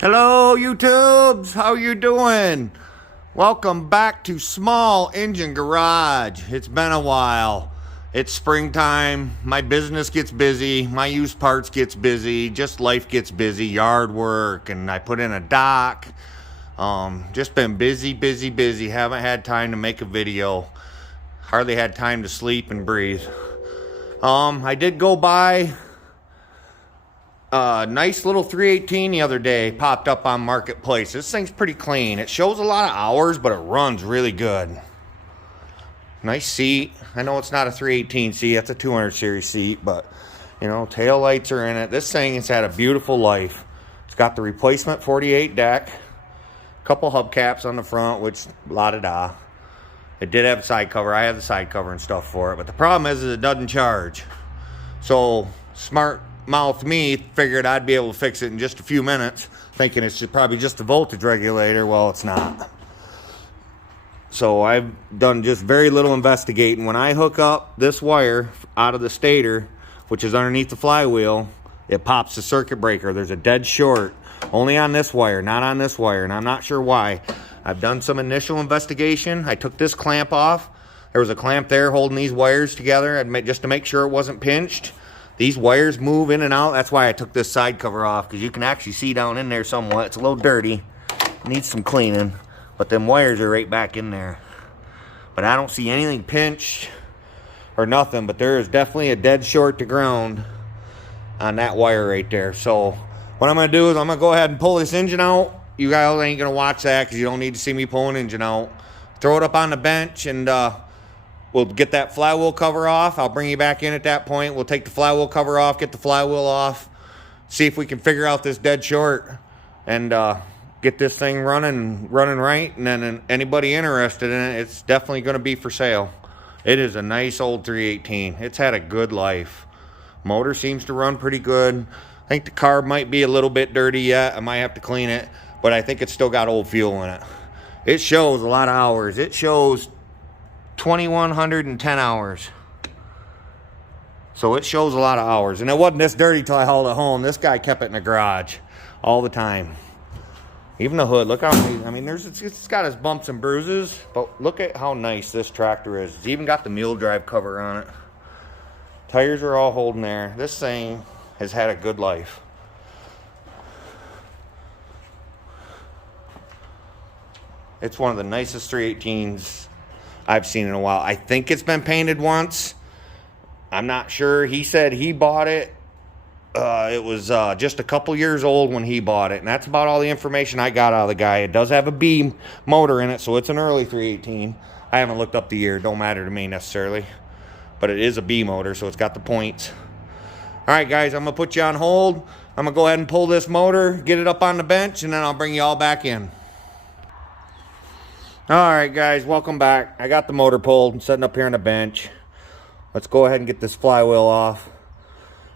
Hello YouTubes, how you doing? Welcome back to Small Engine Garage. It's been a while. It's springtime, my business gets busy, my used parts gets busy, just life gets busy, yard work, and I put in a dock. Just been busy, haven't had time to make a video. Hardly had time to sleep and breathe. I did go by nice little 318 the other day, popped up on Marketplace. This thing's pretty clean. It shows a lot of hours, but it runs really good. Nice seat. I know it's not a 318 seat, that's a 200 series seat, but you know, tail lights are in it. This thing has had a beautiful life. It's got the replacement 48 deck, a couple hubcaps on the front, which la-da-da. It did have a side cover. I have the side cover and stuff for it, but the problem is it doesn't charge. So smart mouth me figured I'd be able to fix it in just a few minutes, thinking it's probably just a voltage regulator. Well, it's not. So I've done just very little investigating. When I hook up this wire out of the stator, which is underneath the flywheel, it pops the circuit breaker. There's a dead short only on this wire, not on this wire, and I'm not sure why. I've done some initial investigation. I took this clamp off. There was a clamp there holding these wires together just to make sure it wasn't pinched. These wires move in and out. That's why I took this side cover off, because you can actually see down in there somewhat. It's a little dirty. Needs some cleaning. But them wires are right back in there. But I don't see anything pinched or nothing. But there is definitely a dead short to ground on that wire right there. So what I'm going to do is I'm going to go ahead and pull this engine out. You guys ain't going to watch that because you don't need to see me pull an engine out. Throw it up on the bench and we'll get that flywheel cover off. I'll bring you back in at that point. We'll take the flywheel cover off, get the flywheel off, see if we can figure out this dead short, and get this thing running right. And then anybody interested in it, it's definitely going to be for sale. It is a nice old 318. It's had a good life. Motor seems to run pretty good. I think the carb might be a little bit dirty yet. I might have to clean it, but I think it's still got old fuel in it. It shows a lot of hours. It shows 2,110 hours. So it shows a lot of hours. And it wasn't this dirty till I hauled it home. This guy kept it in the garage all the time. Even the hood, look how many, I mean, it's got its bumps and bruises, but look at how nice this tractor is. It's even got the mule drive cover on it. Tires are all holding there. This thing has had a good life. It's one of the nicest 318s I've seen in a while. I think it's been painted once. I'm not sure. He said he bought it. It was just a couple years old when he bought it. And that's about all the information I got out of the guy. It does have a B motor in it, so it's an early 318. I haven't looked up the year. It don't matter to me necessarily. But it is a B motor, so it's got the points. All right, guys, I'm going to put you on hold. I'm going to go ahead and pull this motor, get it up on the bench, and then I'll bring you all back in. Alright guys, welcome back. I got the motor pulled. I'm sitting up here on the bench. Let's go ahead and get this flywheel off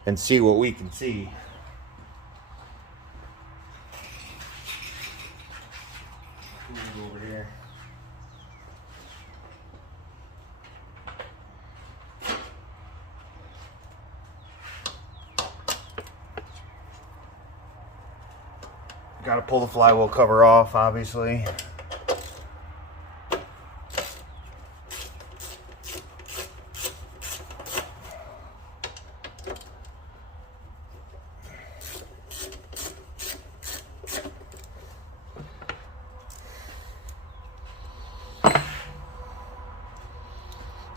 and see what we can see. Over here. Got to pull the flywheel cover off, obviously.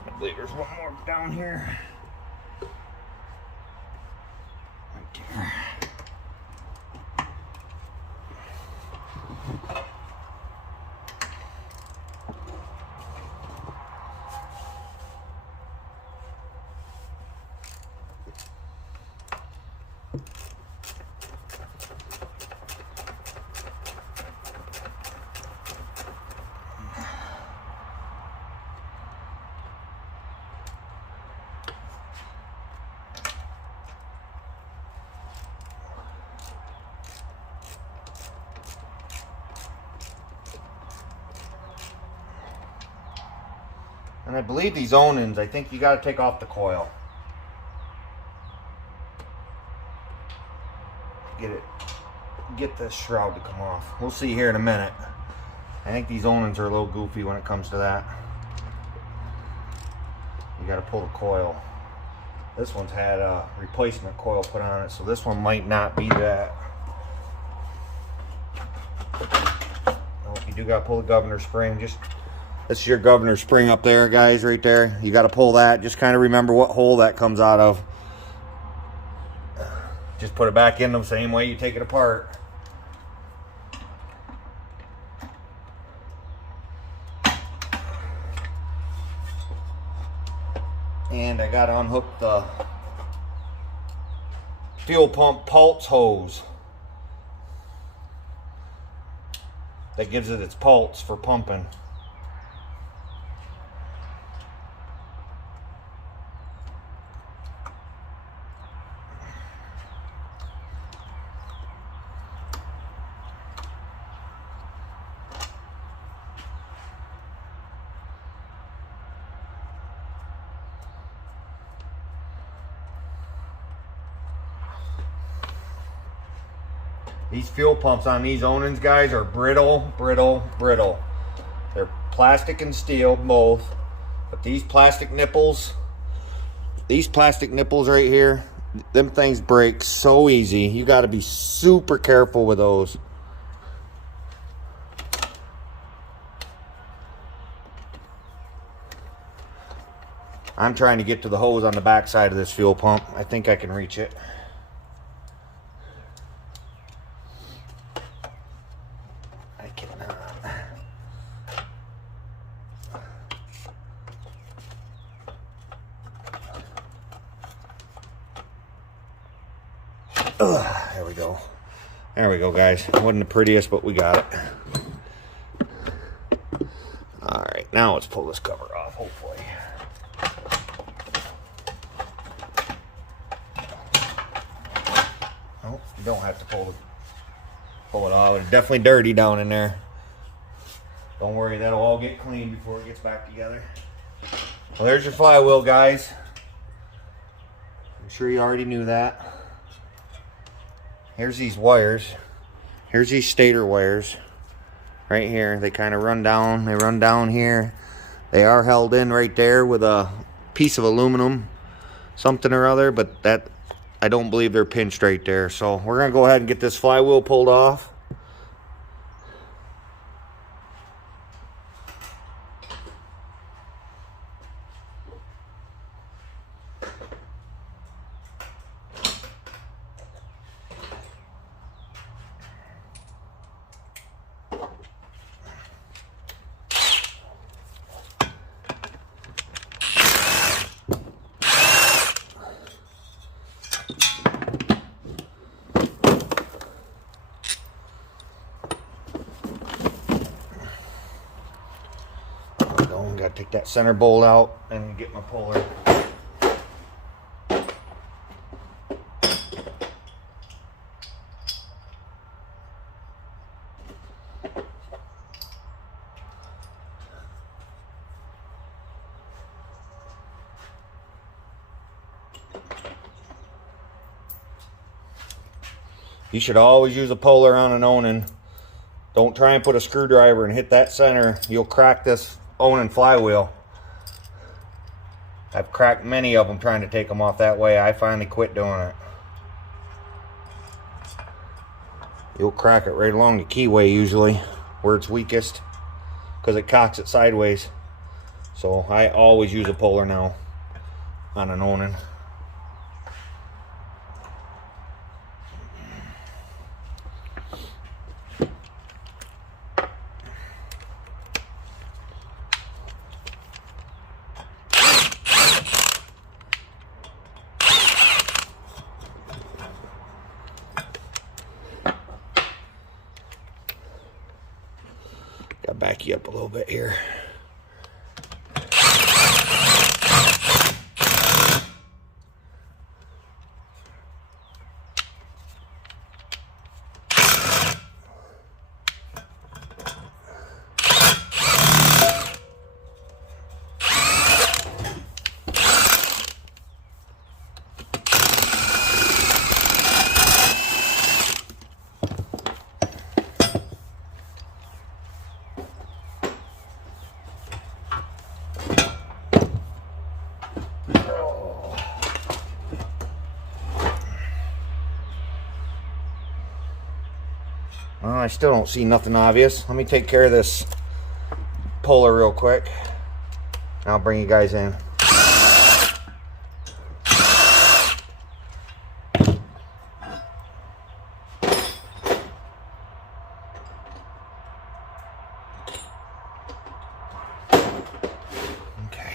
I believe there's one more down here. Right there. And I believe these Onins, I think you got to take off the coil. Get it get this shroud to come off. We'll see here in a minute. I think these Onans are a little goofy when it comes to that. You got to pull the coil. This one's had a replacement coil put on it, so this one might not be that. Nope, you do got to pull the governor spring. This is your governor spring up there, guys, right there. You got to pull that. Just kind of remember what hole that comes out of. Just put it back in the same way you take it apart. And I got to unhook the fuel pump pulse hose that gives it its pulse for pumping. These fuel pumps on these Onans, guys, are brittle. They're plastic and steel, both. But these plastic nipples right here, them things break so easy. You got to be super careful with those. I'm trying to get to the hose on the back side of this fuel pump. I think I can reach it. There we go. There we go, guys. Wasn't the prettiest, but we got it. Alright, now let's pull this cover off, hopefully. Oh, you don't have to pull it off. It's definitely dirty down in there. Don't worry, that'll all get clean before it gets back together. Well, there's your flywheel, guys. I'm sure you already knew that. Here's these wires. Here's these stator wires right here. They kind of run down. They run down here. They are held in right there with a piece of aluminum, something or other, but that, I don't believe they're pinched right there. So we're going to go ahead and get this flywheel pulled off. Gotta take that center bolt out and get my puller. You should always use a puller on an Onan. Don't try and put a screwdriver and hit that center. You'll crack this Onan flywheel. I've cracked many of them trying to take them off that way. I finally quit doing it. You'll crack it right along the keyway usually, where it's weakest, because it cocks it sideways. So I always use a puller now on an Onan. Gotta back you up a little bit here. Well, I still don't see nothing obvious. Let me take care of this puller real quick. And I'll bring you guys in. Okay.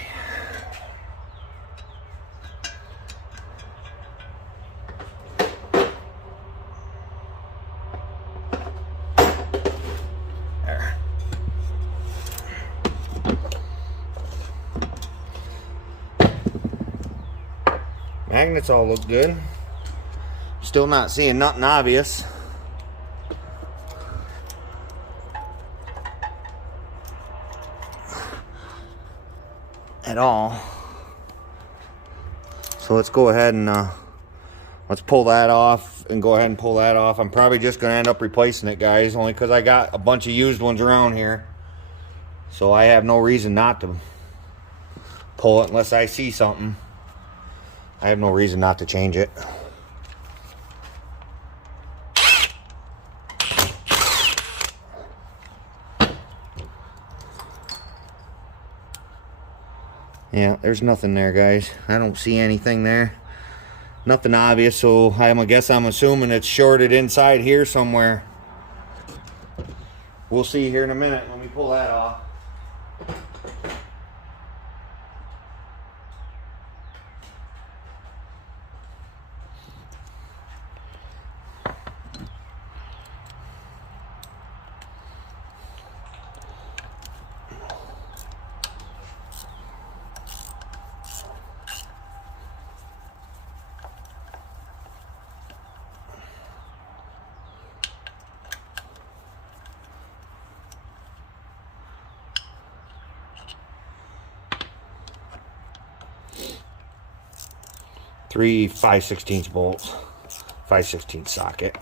There. Magnets all look good. Still not seeing nothing obvious. At all. So let's go ahead and let's pull that off and go ahead and pull that off. I'm probably just going to end up replacing it, guys, only because I got a bunch of used ones around here. So I have no reason not to pull it unless I see something. I have no reason not to change it. Yeah, there's nothing there, guys. I don't see anything there. Nothing obvious, so I'm assuming it's shorted inside here somewhere. We'll see here in a minute when we pull that off. Three 5/16 bolts, 5/16 socket.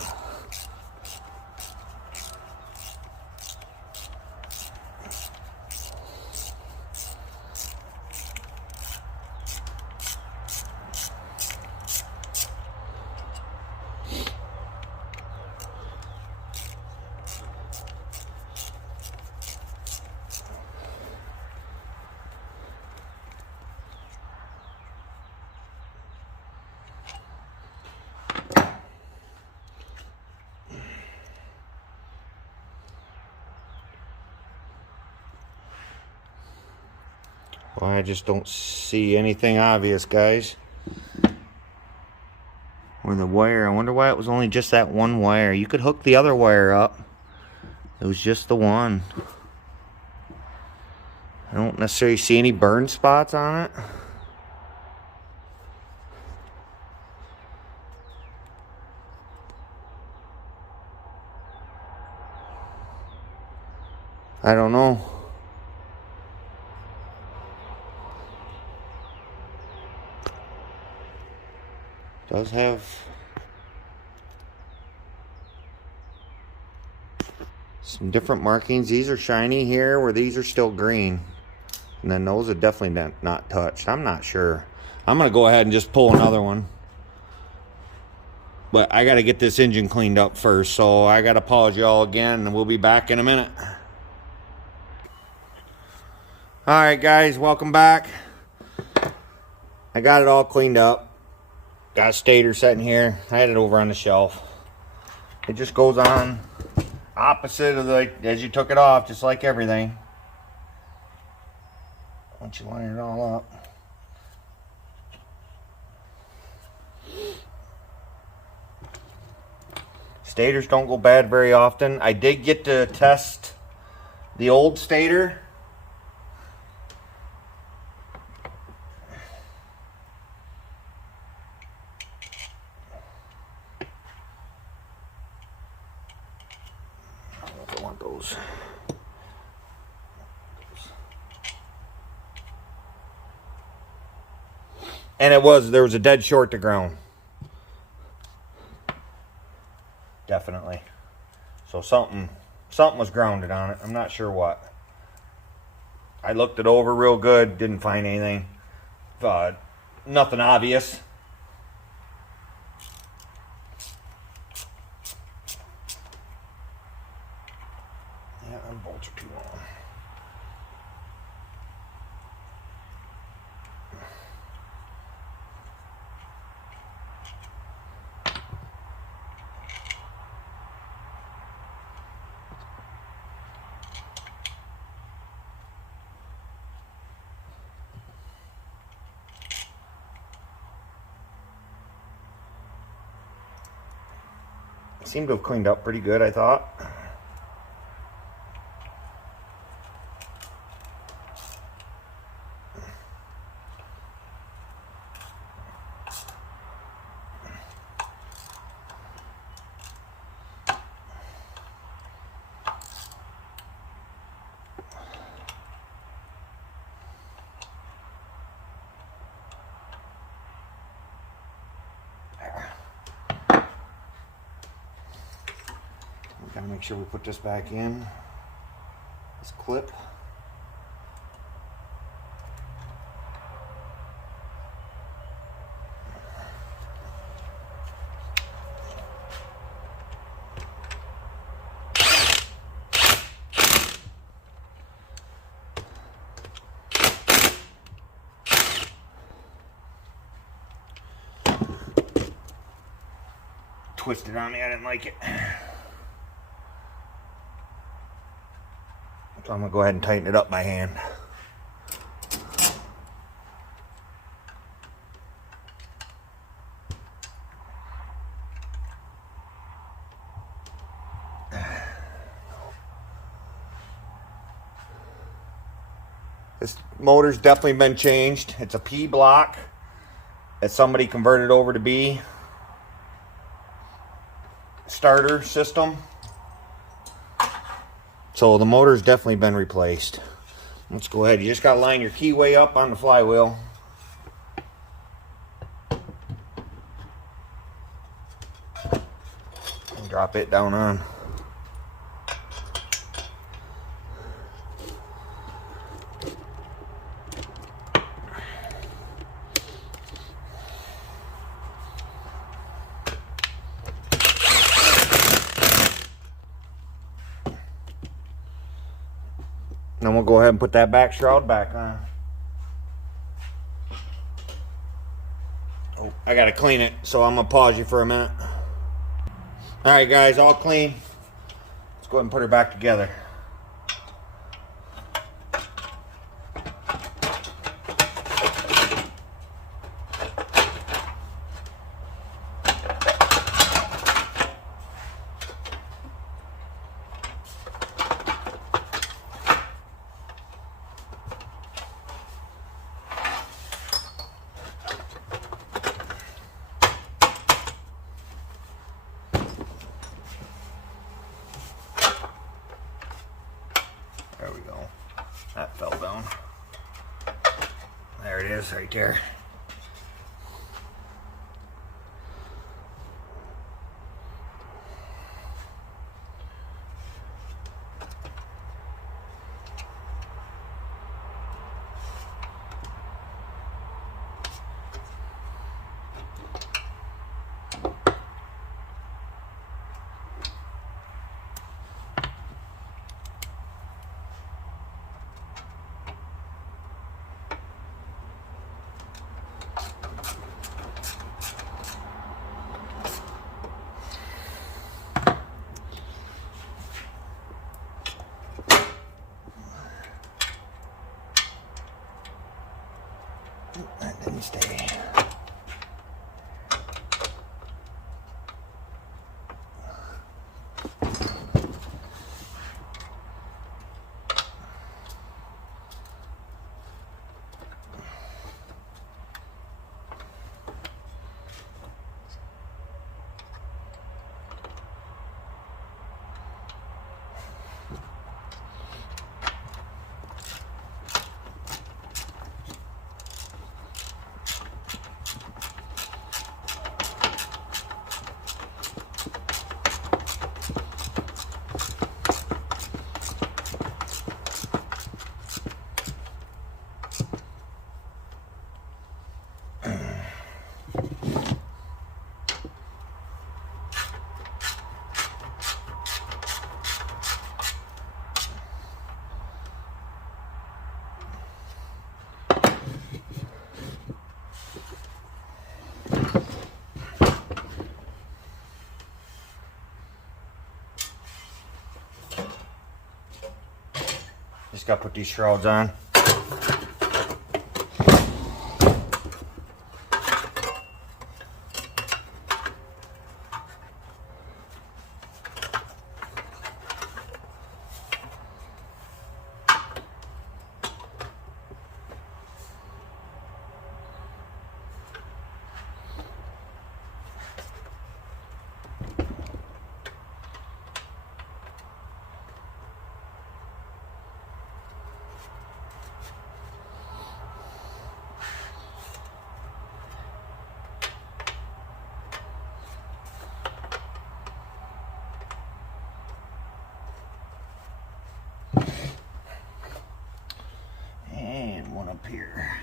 Well, I just don't see anything obvious, guys. Or the wire, I wonder why it was only just that one wire. You could hook the other wire up. It was just the one. I don't necessarily see any burn spots on it. I don't know. Does have some different markings. These are shiny here where these are still green. And then those are definitely not touched. I'm not sure. I'm going to go ahead and just pull another one. But I got to get this engine cleaned up first. So I got to pause y'all again and we'll be back in a minute. Alright guys, welcome back. I got it all cleaned up. Got a stator sitting here. I had it over on the shelf. It just goes on opposite of the, as you took it off, just like everything. Once you line it all up. Stators don't go bad very often. I did get to test the old stator. I want those. And there was a dead short to ground. Definitely. So something was grounded on it. I'm not sure what. I looked it over real good, didn't find anything. Nothing obvious. bolts are too long. Seemed to have cleaned up pretty good, I thought. Gotta make sure we put this back in. This clip. Twisted on me, I didn't like it. So I'm gonna go ahead and tighten it up by hand. This motor's definitely been changed. It's a P block that somebody converted over to B starter system. So the motor's definitely been replaced. Let's go ahead. You just gotta line your keyway up on the flywheel. And drop it down on. Then we'll go ahead and put that back shroud back on. Oh, I gotta clean it, so I'm gonna pause you for a minute. Alright guys, all clean. Let's go ahead and put her back together. There we go. That fell down. There it is, right there. Just gotta put these shrouds on. And one up here.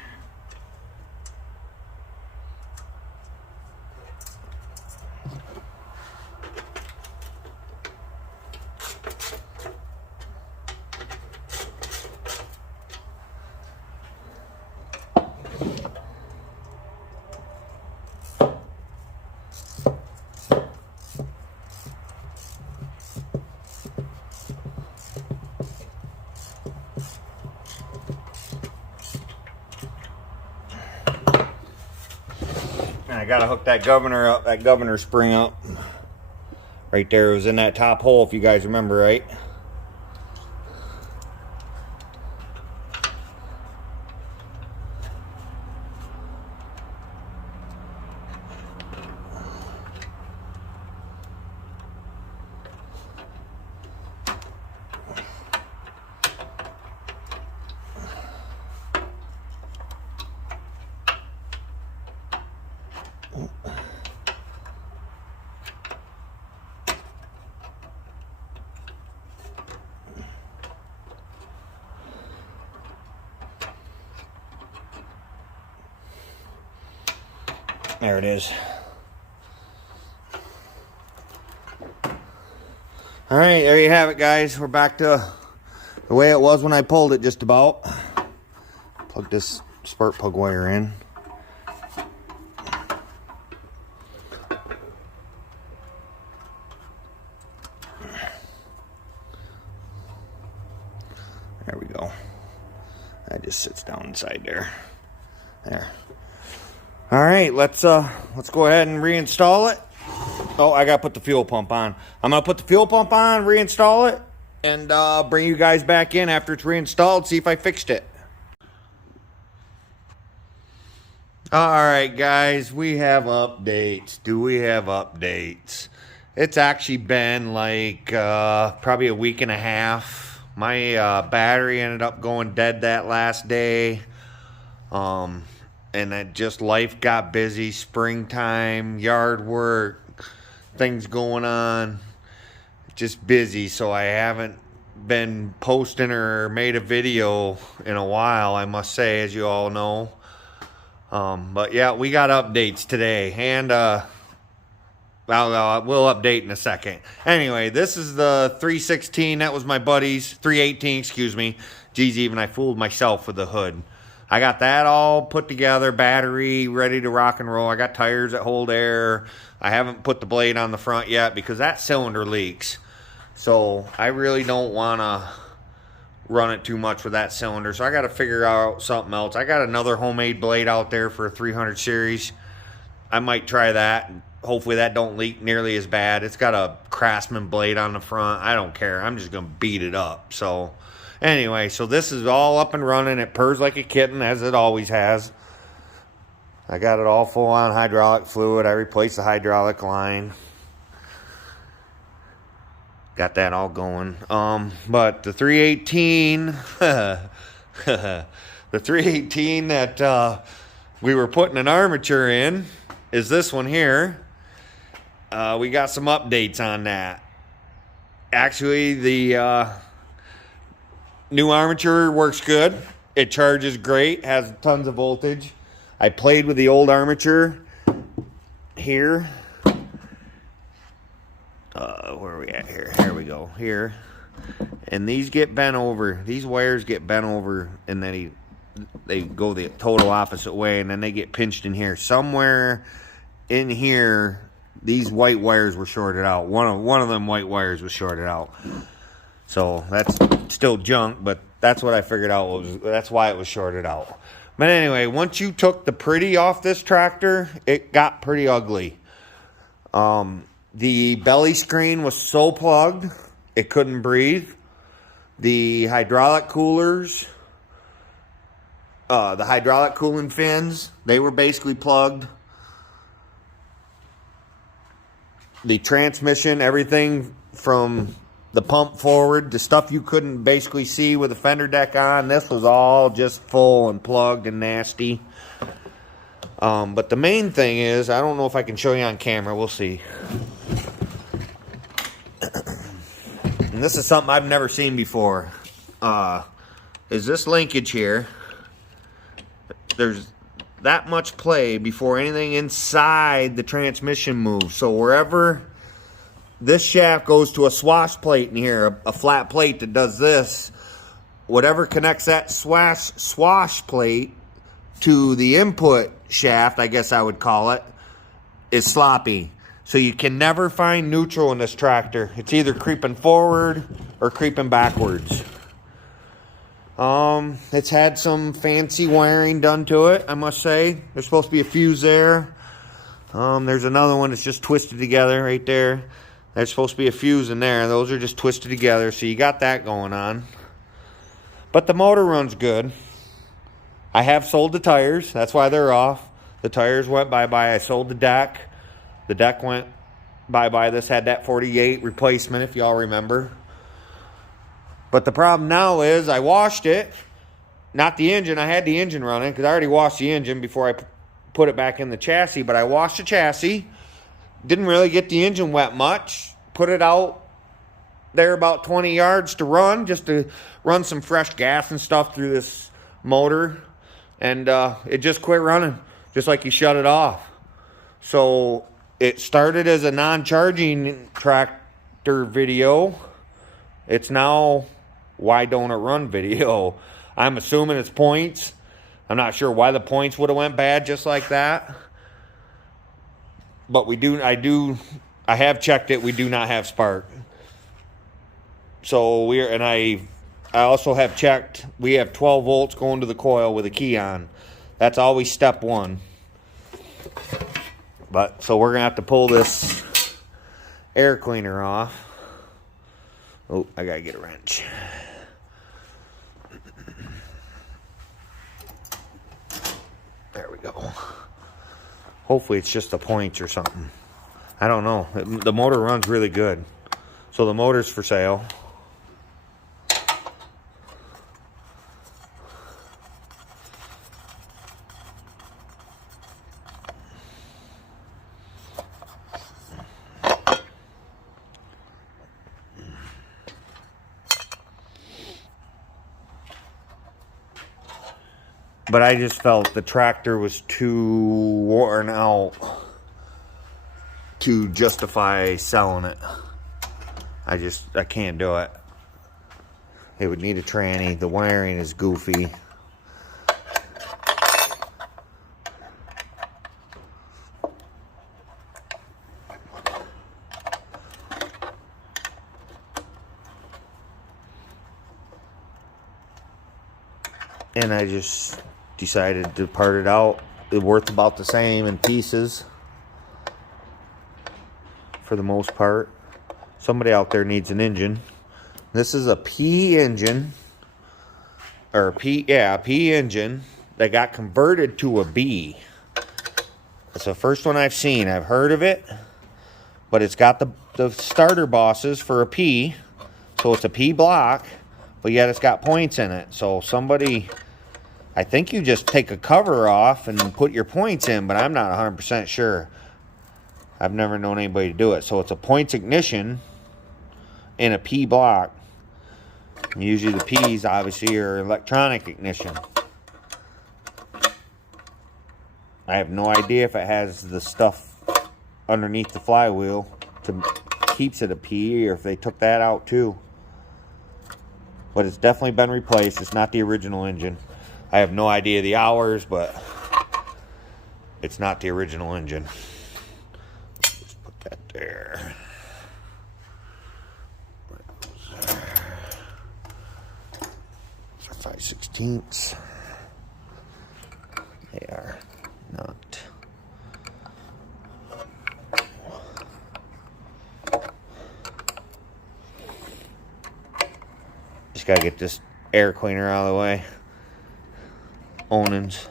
I gotta hook that governor up, that governor spring up. Right there, it was in that top hole, if you guys remember, right? There it is. All right, there you have it, guys. We're back to the way it was when I pulled it, just about. Plug this spark plug wire in. There we go. That just sits down inside there. There. All right, let's go ahead and reinstall it. Oh, I gotta put the fuel pump on. I'm gonna put the fuel pump on, reinstall it, and bring you guys back in after it's reinstalled, see if I fixed it. All right, guys, we have updates. Do we have updates? It's actually been like probably a week and a half. My battery ended up going dead that last day. And that just life got busy, springtime, yard work, things going on, just busy. So I haven't been posting or made a video in a while, I must say, as you all know. But yeah, we got updates today, and we'll update in a second. Anyway, this is the 316. That was my buddy's 318. Excuse me. Geez, even I fooled myself with the hood. I got that all put together, battery ready to rock and roll. I got tires that hold air. I haven't put the blade on the front yet because that cylinder leaks. So I really don't want to run it too much with that cylinder. So I got to figure out something else. I got another homemade blade out there for a 300 series. I might try that. Hopefully that don't leak nearly as bad. It's got a Craftsman blade on the front. I don't care. I'm just going to beat it up. So anyway, so this is all up and running. It purrs like a kitten, as it always has. I got it all full on hydraulic fluid. I replaced the hydraulic line. Got that all going. But the 318, the 318 that we were putting an armature in is this one here. We got some updates on that. Actually, the new armature works good. It charges great, has tons of voltage. I played with the old armature here. Where are we at here? Here we go. Here. And these get bent over. These wires get bent over, and then they go the total opposite way, and then they get pinched in here. Somewhere in here, these white wires were shorted out. One of them white wires was shorted out. So that's still junk, but that's what I figured out. That's why it was shorted out. But anyway, once you took the pretty off this tractor, it got pretty ugly. The belly screen was so plugged, it couldn't breathe. The hydraulic coolers, the hydraulic cooling fins, they were basically plugged. The transmission, everything from the pump forward, the stuff you couldn't basically see with the fender deck on, this was all just full and plugged and nasty. But the main thing is, I don't know if I can show you on camera, we'll see. And this is something I've never seen before. Is this linkage here. There's that much play before anything inside the transmission moves. So wherever this shaft goes to a swash plate in here, a flat plate that does this, whatever connects that swash plate to the input shaft, I guess I would call it, is sloppy. So you can never find neutral in this tractor. It's either creeping forward or creeping backwards. It's had some fancy wiring done to it, I must say. There's supposed to be a fuse there. There's another one that's just twisted together right there. There's supposed to be a fuse in there. Those are just twisted together, so you got that going on. But the motor runs good. I have sold the tires. That's why they're off. The tires went bye-bye. I sold the deck. The deck went bye-bye. This had that 48 replacement, if y'all remember. But the problem now is I washed it. Not the engine. I had the engine running because I already washed the engine before I put it back in the chassis. But I washed the chassis. Didn't really get the engine wet much. Put it out there about 20 yards to run, just to run some fresh gas and stuff through this motor. And it just quit running, just like you shut it off. So it started as a non-charging tractor video. It's now, why don't it run video? I'm assuming it's points. I'm not sure why the points would have went bad just like that. But I have checked it. We do not have spark. So I also have checked. We have 12 volts going to the coil with a key on. That's always step one. But so we're gonna have to pull this air cleaner off. Oh, I gotta get a wrench. There we go. Hopefully it's just the points or something. I don't know. The motor runs really good. So the motor's for sale. But I just felt the tractor was too worn out to justify selling it. I can't do it. It would need a tranny. The wiring is goofy. And I just decided to part it out. It's worth about the same in pieces for the most part. Somebody out there needs an engine. This is a P engine, or P engine that got converted to a B. It's the first one I've seen. I've heard of it, but it's got the starter bosses for a P, so it's a P block, but yet it's got points in it. So somebody, I think you just take a cover off and put your points in, but I'm not 100% sure. I've never known anybody to do it. So it's a points ignition in a P block. Usually the P's obviously are electronic ignition. I have no idea if it has the stuff underneath the flywheel to keeps it a P, or if they took that out too. But it's definitely been replaced. It's not the original engine. I have no idea the hours, but it's not the original engine. Just put that there. 3/16. They are not. Just gotta get this air cleaner out of the way. Onans.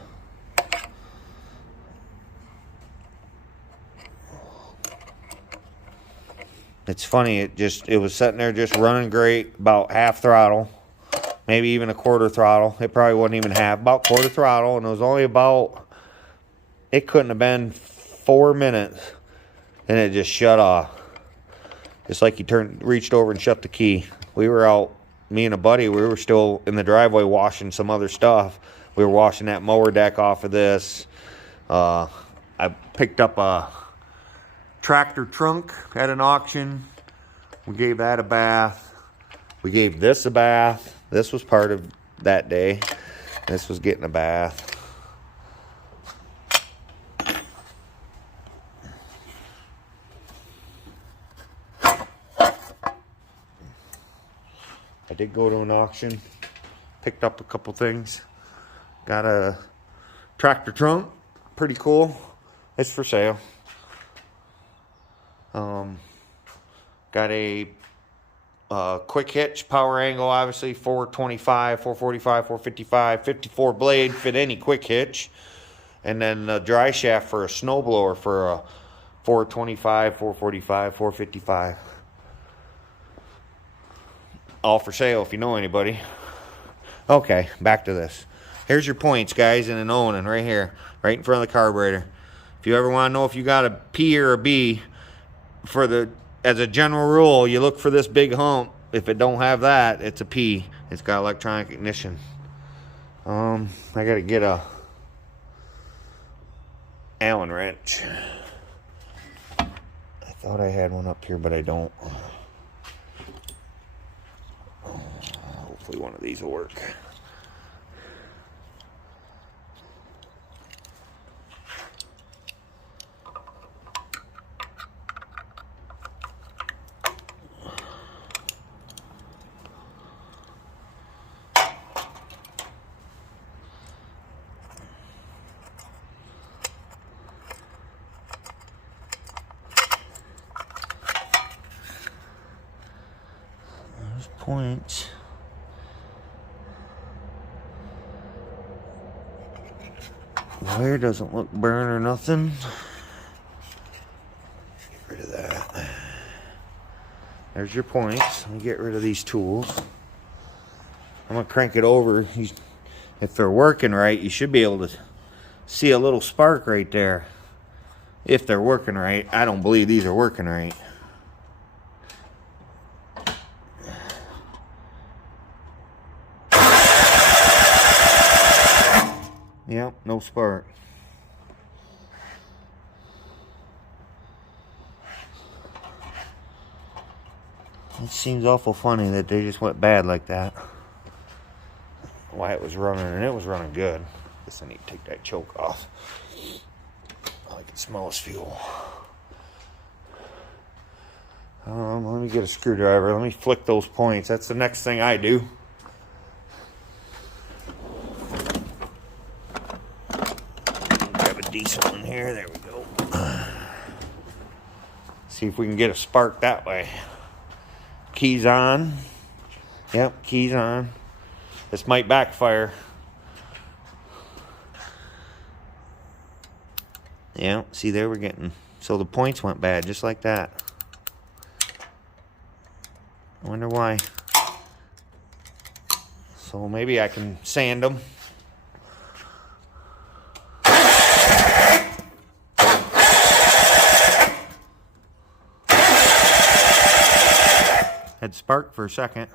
It's funny, it was sitting there just running great, about half throttle, maybe even a quarter throttle. It probably wasn't even half, about quarter throttle, and it was only about, it couldn't have been 4 minutes, and it just shut off. Just like he reached over and shut the key. We were out, me and a buddy, we were still in the driveway washing some other stuff. We were washing that mower deck off of this. I picked up a tractor trunk at an auction. We gave that a bath. We gave this a bath. This was part of that day. This was getting a bath. I did go to an auction, picked up a couple things. Got a tractor trunk, pretty cool. It's for sale. Got a quick hitch, power angle, obviously 425, 445, 455, 54 blade, fit any quick hitch. And then a dry shaft for a snowblower for a 425, 445, 455. All for sale if you know anybody. Okay, back to this. Here's your points, guys, in an Onan right here, right in front of the carburetor. If you ever want to know if you got a P or a B, as a general rule, you look for this big hump. If it don't have that, it's a P. It's got electronic ignition. I gotta get a Allen wrench. I thought I had one up here, but I don't. Hopefully one of these will work. Points. Wire doesn't look burnt or nothing. Get rid of that. There's your points. Let me get rid of these tools. I'm gonna crank it over. If they're working right, you should be able to see a little spark right there. If they're working right. I don't believe these are working right. Yep, no spark. It seems awful funny that they just went bad like that. Why it was running, and it was running good. Guess I need to take that choke off. I can smell his fuel. Let me get a screwdriver. Let me flick those points. That's the next thing I do. Decent one here. There we go. See if we can get a spark that way. Keys on. Yep, keys on. This might backfire. Yeah, see there we're getting. So the points went bad just like that. I wonder why. So maybe I can sand them. Had sparked for a second.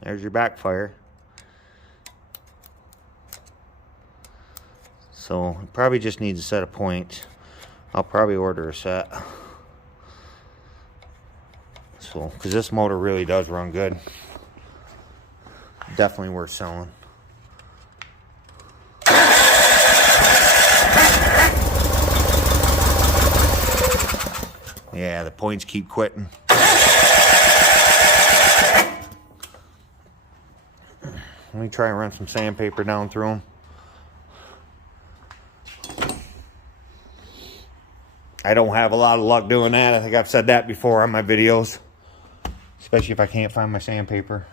There's your backfire. So it probably just needs a set of points. I'll probably order a set. So, because this motor really does run good. Definitely worth selling. points keep quitting. Let me try and run some sandpaper down through them. I don't have a lot of luck doing that. I think I've said that before on my videos. Especially if I can't find my sandpaper.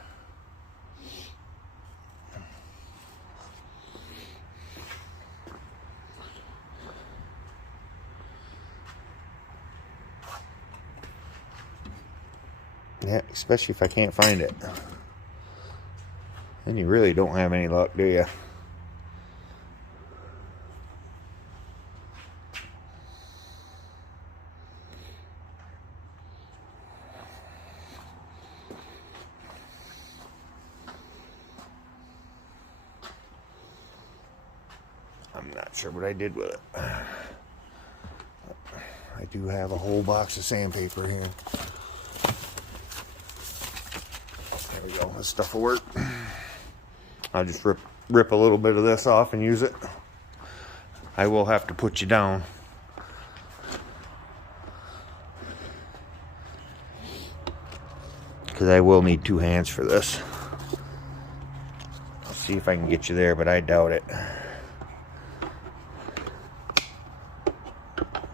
Yeah, especially if I can't find it. Then you really don't have any luck, do you? I'm not sure what I did with it. I do have a whole box of sandpaper here. There we go. This stuff will work. I'll just rip a little bit of this off and use it. I will have to put you down. Because I will need 2 hands for this. I'll see if I can get you there, but I doubt it.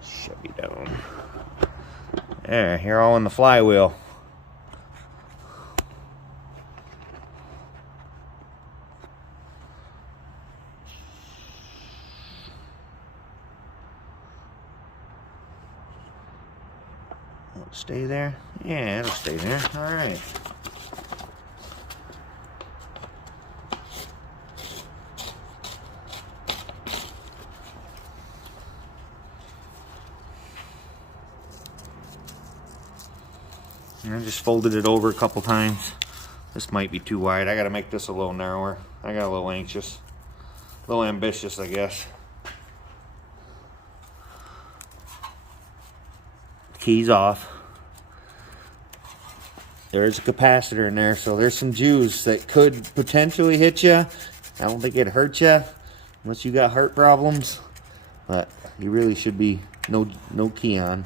Shove you down. There, you're all in the flywheel. Stay there? Yeah, it'll stay there. All right. And I just folded it over a couple times. This might be too wide. I got to make this a little narrower. I got a little anxious. A little ambitious, I guess. Keys off. There's a capacitor in there, so there's some juice that could potentially hit you. I don't think it'd hurt you unless you got heart problems, but you really should be no key on.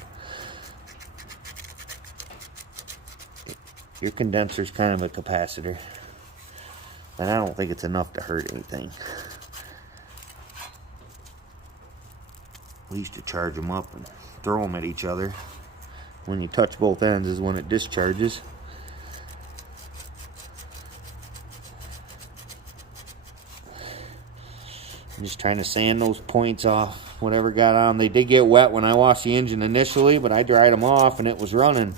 Your condenser's kind of a capacitor, but I don't think it's enough to hurt anything. We used to charge them up and throw them at each other. When you touch both ends is when it discharges. I'm just trying to sand those points off, whatever got on. They did get wet when I washed the engine initially, but I dried them off and it was running.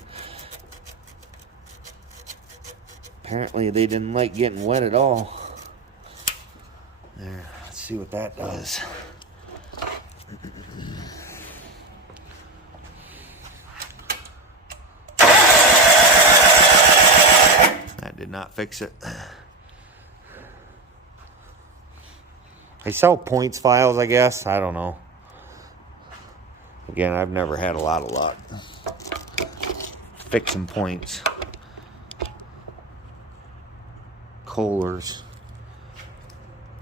Apparently they didn't like getting wet at all. There, let's see what that does. That did not fix it. They sell points files, I guess. I don't know. Again, I've never had a lot of luck fixing points. Kohlers.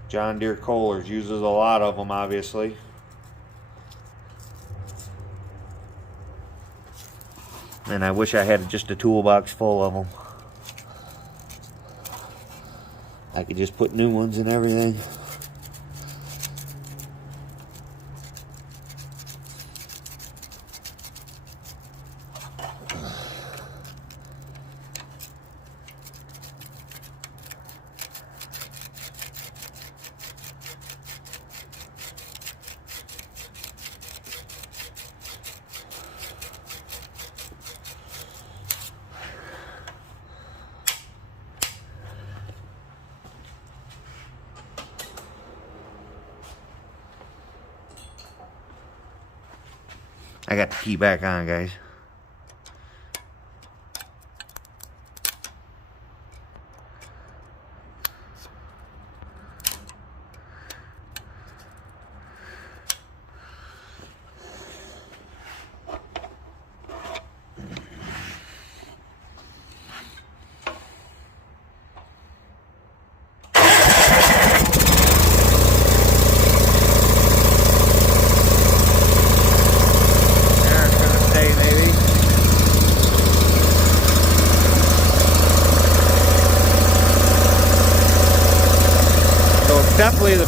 John Deere Kohlers uses a lot of them, obviously. And I wish I had just a toolbox full of them. I could just put new ones in everything. I got the key back on, guys. Stay, maybe.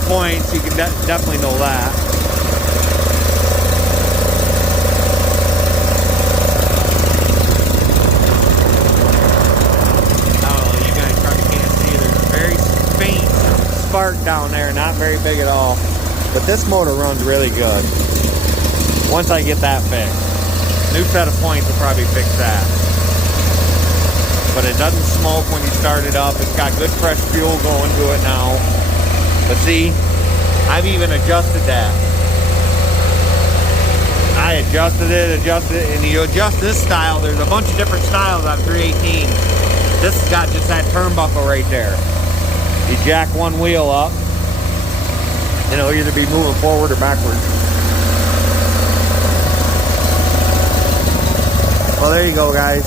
points, you can definitely know that. Oh, you guys probably can't see. There's a very faint spark down there, not very big at all. But this motor runs really good. Once I get that fixed. New set of points will probably fix that. But it doesn't smoke when you start it up. It's got good fresh fuel going to it now. But see, I've even adjusted that. I adjusted it, and you adjust this style. There's a bunch of different styles on 318. This has got just that turnbuckle right there. You jack one wheel up, and it'll either be moving forward or backwards. Well, there you go, guys.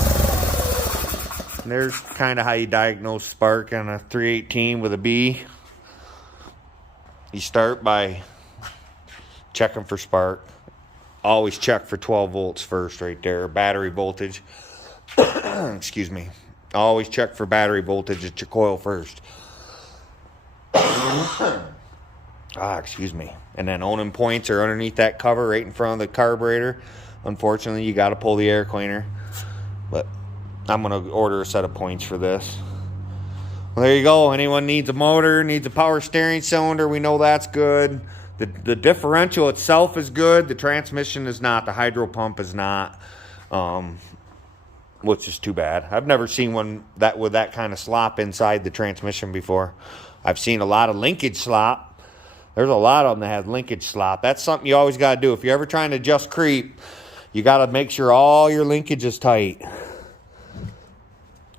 There's kind of how you diagnose spark on a 318 with a B. You start by checking for spark. Always check for 12 volts first right there. Battery voltage. Excuse me. Always check for battery voltage at your coil first. Excuse me. And then Onan points are underneath that cover right in front of the carburetor. Unfortunately, you got to pull the air cleaner. But I'm going to order a set of points for this. Well, there you go. Anyone needs a motor, needs a power steering cylinder, we know that's good. The differential itself is good. The transmission is not. The hydro pump is not. Which is too bad. I've never seen one with that kind of slop inside the transmission before. I've seen a lot of linkage slop. There's a lot of them that have linkage slop. That's something you always got to do. If you're ever trying to adjust creep, you got to make sure all your linkage is tight.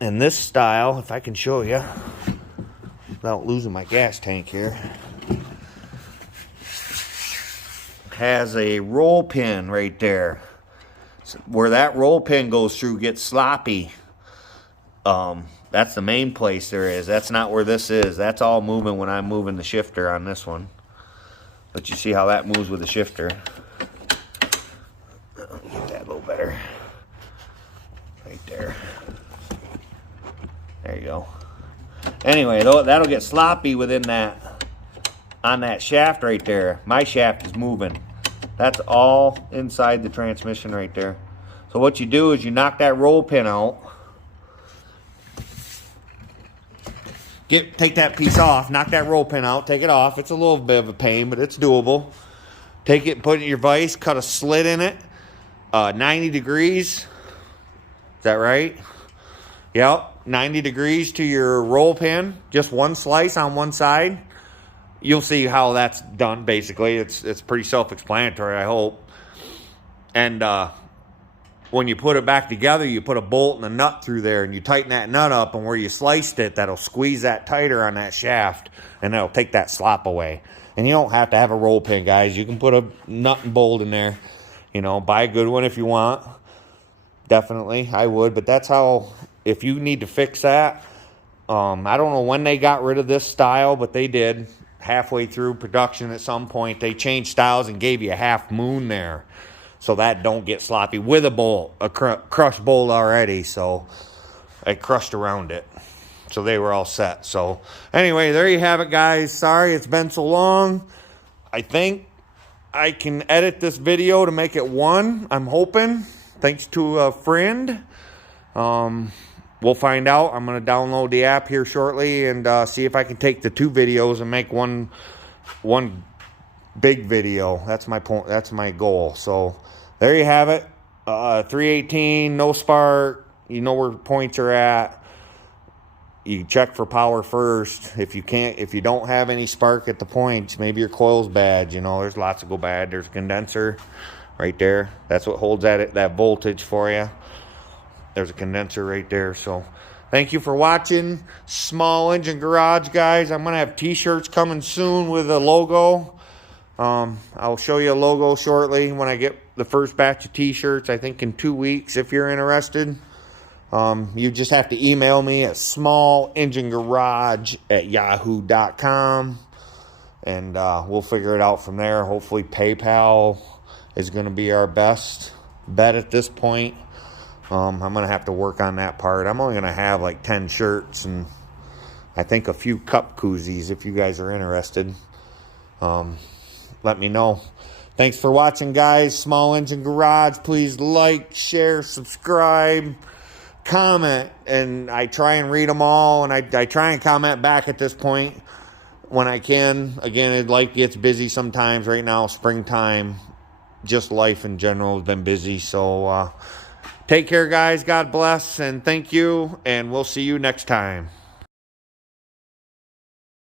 And this style, if I can show you, without losing my gas tank here, has a roll pin right there. So where that roll pin goes through gets sloppy. That's the main place there is. That's not where this is. That's all moving when I'm moving the shifter on this one. But you see how that moves with the shifter. Get that a little better. Right there. There you go. Anyway, that'll get sloppy within that, on that shaft right there. My shaft is moving. That's all inside the transmission right there. So what you do is you knock that roll pin out. Take that piece off, knock that roll pin out, take it off. It's a little bit of a pain, but it's doable. Take it, put it in your vise, cut a slit in it. 90 degrees. Is that right? Yep. 90 degrees to your roll pin. Just one slice on one side. You'll see how that's done, basically. It's pretty self-explanatory, I hope. And when you put it back together, you put a bolt and a nut through there, and you tighten that nut up, and where you sliced it, that'll squeeze that tighter on that shaft, and that'll take that slop away. And you don't have to have a roll pin, guys. You can put a nut and bolt in there. You know, buy a good one if you want. Definitely, I would. But that's how, if you need to fix that, I don't know when they got rid of this style, but they did. Halfway through production at some point, they changed styles and gave you a half moon there, so that don't get sloppy with a bolt, a crushed bolt already. So I crushed around it, so they were all set. So anyway, there you have it, guys. Sorry it's been so long. I think I can edit this video to make it one, I'm hoping, thanks to a friend. We'll find out. I'm going to download the app here shortly and see if I can take the two videos and make one big video. That's my point. That's my goal. So there you have it. 318, no spark. You know where points are at. You check for power first. If you don't have any spark at the points, maybe your coil's bad. You know, there's lots that go bad. There's a condenser right there. That's what holds that voltage for you. There's a condenser right there. So thank you for watching Small Engine Garage, guys. I'm going to have t-shirts coming soon with a logo. I'll show you a logo shortly when I get the first batch of t-shirts, I think in 2 weeks if you're interested. You just have to email me at smallenginegarage@yahoo.com, and we'll figure it out from there. Hopefully PayPal is going to be our best bet at this point. I'm going to have to work on that part. I'm only going to have like 10 shirts and I think a few cup koozies if you guys are interested. let me know. Thanks for watching, guys. Small Engine Garage. Please like, share, subscribe, comment, and I try and read them all, and I try and comment back at this point when I can. Again, life gets busy sometimes. Right now, springtime, just life in general has been busy. So take care, guys. God bless, and thank you, and we'll see you next time.